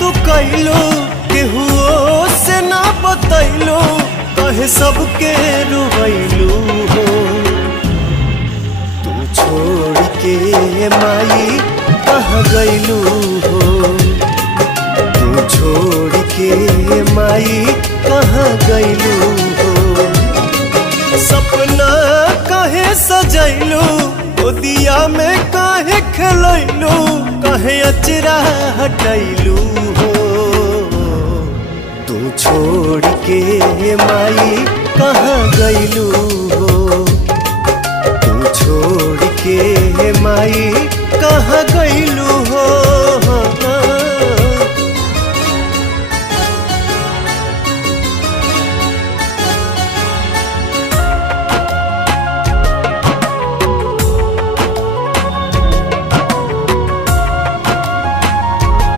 तू कैलो केहू से ना बतैलो कहे सबके रुवैलू हो। तू छोड़ के माई कहाँ गैलू हो। तू छोड़ के माई कहाँ गैलू हो। सपना काहे सजैलू गोदिया में काहे खेलैलू काहे अचरा हटैलू हो। तू छोड़ के माई कहाँ गैलू हो। तू छोड़ के माई कहाँ गैलू हो।